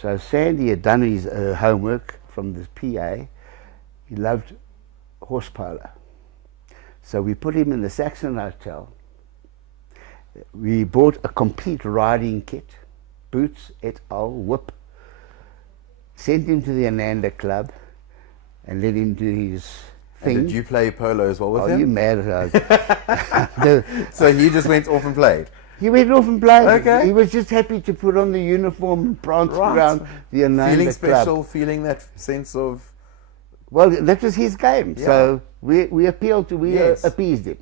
So Sandy had done his homework from the PA. He loved horse polo. So we put him in the Saxon Hotel. We bought a complete riding kit, boots et al, whip, sent him to the Ananda Club and let him do his thing. And did you play polo as well with him? Are you mad? So he just went off and played? He went off and played. Okay. He was just happy to put on the uniform and prance around the Ananda Feeling Club. special, feeling that sense of... Well, that was his game. Yeah. So we appealed to, appeased him.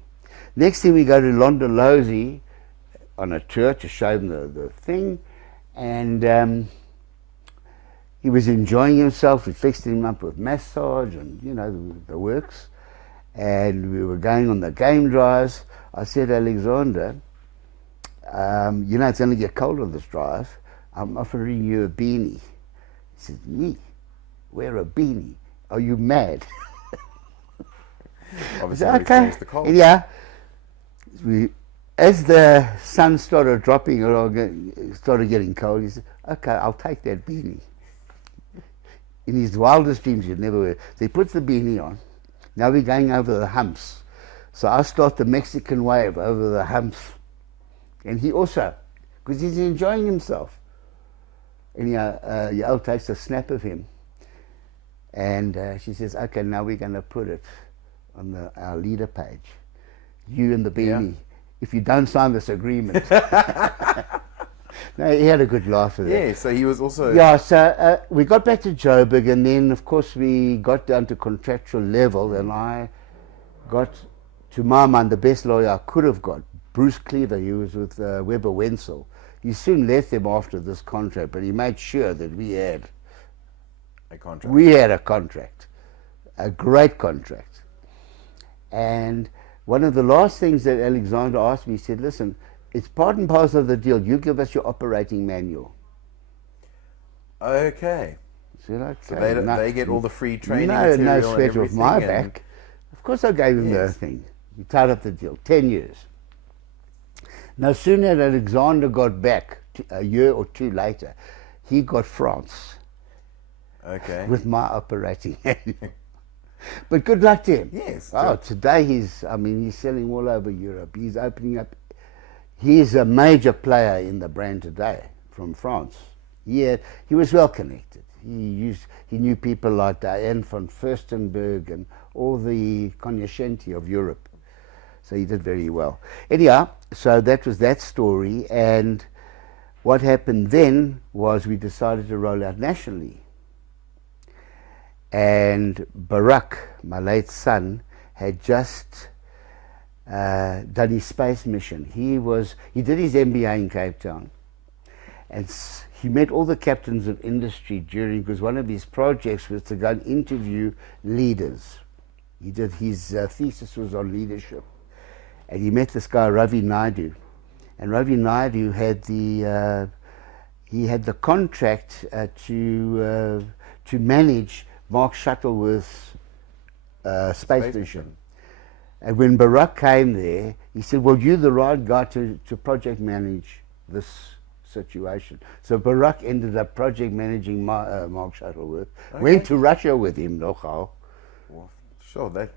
Next thing we go to Londolozi on a tour to show him the thing, and he was enjoying himself. We fixed him up with massage and, you know, the works, and we were going on the game drives. I said, Alexander, you know, it's going to get cold on this drive. I'm offering you a beanie. He said, me? Wear a beanie? Are you mad? Obviously, okay. The cold. Yeah. As the sun started dropping, started getting cold, he said, okay, I'll take that beanie. In his wildest dreams, he'd never wear it. So he puts the beanie on. Now we're going over the humps. So I start the Mexican wave over the humps. And he also, because he's enjoying himself. And Yael takes a snap of him. And she says, okay, now we're going to put it on our leader page. You and the beanie. Yeah. If you don't sign this agreement. No, he had a good laugh at it. Yeah, so he was also... Yeah, so we got back to Joburg, and then, of course, we got down to contractual level, and I got, to my mind, the best lawyer I could have got. Bruce Cleaver, he was with Weber Wenzel. He soon left them after this contract, but he made sure that we had a contract. We had a contract, a great contract. And one of the last things that Alexander asked me, he said, listen, it's part and parcel of the deal. You give us your operating manual. Okay. I said, okay. So they get all the free training no material sweat and off my back. Of course I gave him the thing. He tied up the deal, 10 years. No sooner had Alexander got back, a year or two later, he got France. Okay. With my operating manual. But good luck to him. Yes. Oh, today he's selling all over Europe. He's opening up. He's a major player in the brand today from France. He was well connected. He knew people like Diane von Furstenberg and all the cognoscenti of Europe. So he did very well. Anyhow, so that was that story. And what happened then was we decided to roll out nationally. And Barak, my late son, had just done his space mission. He did his MBA in Cape Town, and he met all the captains of industry because one of his projects was to go and interview leaders. He did his thesis was on leadership, and he met this guy Ravi Naidu, and Ravi Naidu had the contract to manage Mark Shuttleworth's space mission. And when Barak came there, he said, well, you're the right guy to project manage this situation. So Barak ended up project managing Mark Shuttleworth. Okay. Went to Russia with him, nochal. Well, sure, that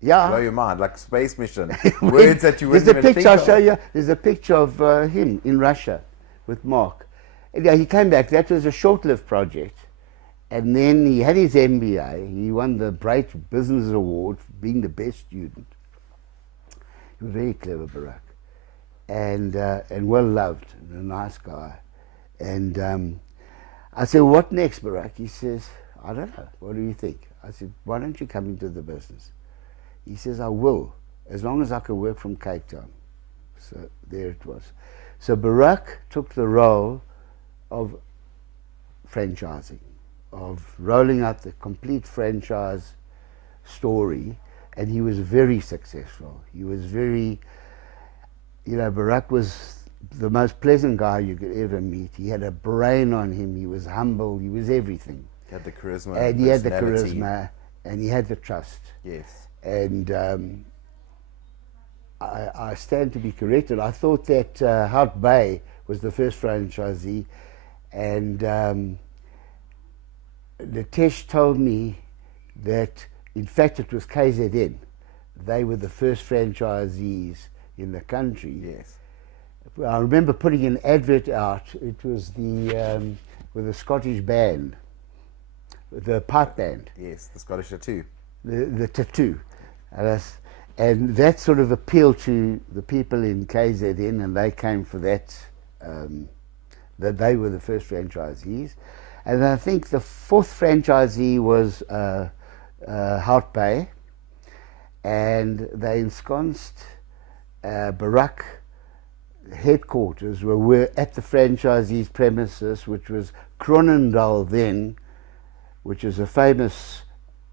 blow your mind, like space mission. Words that you wouldn't even think of. I'll show you. There's a picture of him in Russia with Mark. And he came back. That was a short-lived project. And then he had his MBA. He won the Bright Business Award for being the best student. He was very clever, Barak, and well loved, and a nice guy. And I said, "What next, Barak?" He says, "I don't know. What do you think?" I said, "Why don't you come into the business?" He says, "I will, as long as I can work from Cape Town." So there it was. So Barak took the role of franchising, of rolling out the complete franchise story, and he was very successful. He was very, Barak was the most pleasant guy you could ever meet. He had a brain on him, he was humble, he was everything. He had the charisma. And he had the charisma, and he had the trust. Yes. And I stand to be corrected. I thought that Hout Bay was the first franchisee, And Nitesh told me that, in fact, it was KZN. They were the first franchisees in the country. Yes. I remember putting an advert out. It was the with a Scottish band, the pipe band. Yes, the Scottish Tattoo. The tattoo, and that sort of appealed to the people in KZN, and they came for that. That they were the first franchisees, and I think the fourth franchisee was Hout Bay, and they ensconced Barak headquarters were at the franchisee's premises, which was Cronendal then, which is a famous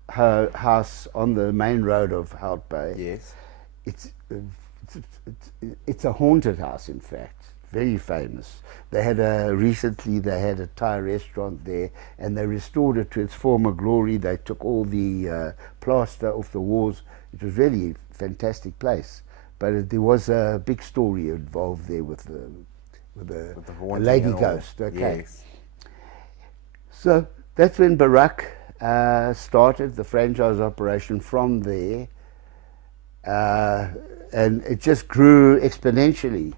house on the main road of Hout Bay. Yes. It's a haunted house, in fact, very famous. They had recently they had a Thai restaurant there, and they restored it to its former glory. They took all the plaster off the walls. It was really a fantastic place. But there was a big story involved there with a lady ghost. Okay. Yes. So that's when Barak started the franchise operation from there, and it just grew exponentially.